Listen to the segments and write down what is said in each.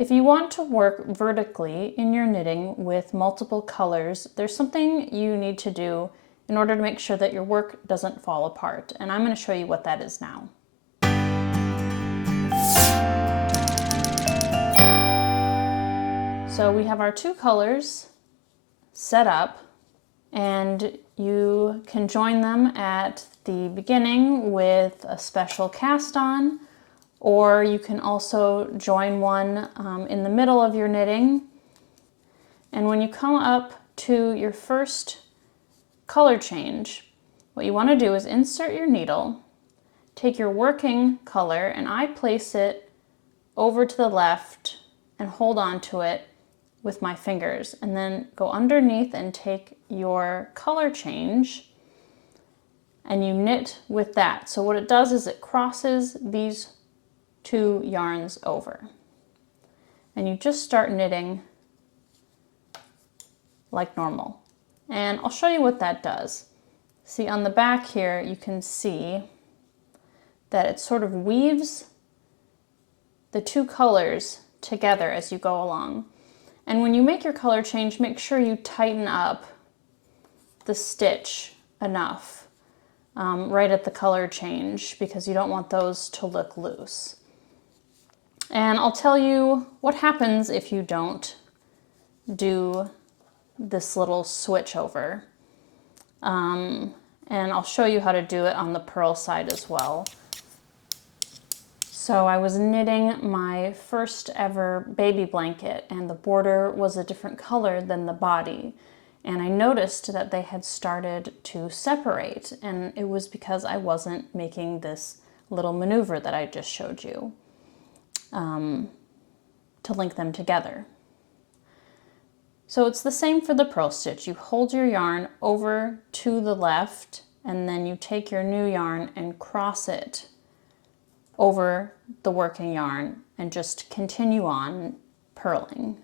If you want to work vertically in your knitting with multiple colors, there's something you need to do in order to make sure that your work doesn't fall apart. And I'm going to show you what that is now. So we have our two colors set up, and you can join them at the beginning with a special cast on, or you can also join one in the middle of your knitting. And when you come up to your first color change, what you want to do is insert your needle, take your working color, and I place it over to the left and hold on to it with my fingers, and then go underneath and take your color change and you knit with that. So what it does is it crosses these two yarns over, and you just start knitting like normal. And I'll show you what that does. See, on the back here you can see that it sort of weaves the two colors together as you go along. And when you make your color change, make sure you tighten up the stitch enough right at the color change, because you don't want those to look loose. And I'll tell you what happens if you don't do this little switch over. And I'll show you how to do it on the purl side as well. So I was knitting my first ever baby blanket, and the border was a different color than the body. And I noticed that they had started to separate, and it was because I wasn't making this little maneuver that I just showed you to link them together. So it's the same for the purl stitch. You hold your yarn over to the left, and then you take your new yarn and cross it over the working yarn and just continue on purling.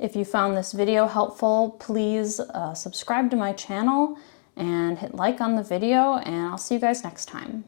If you found this video helpful, please subscribe to my channel and hit like on the video, and I'll see you guys next time.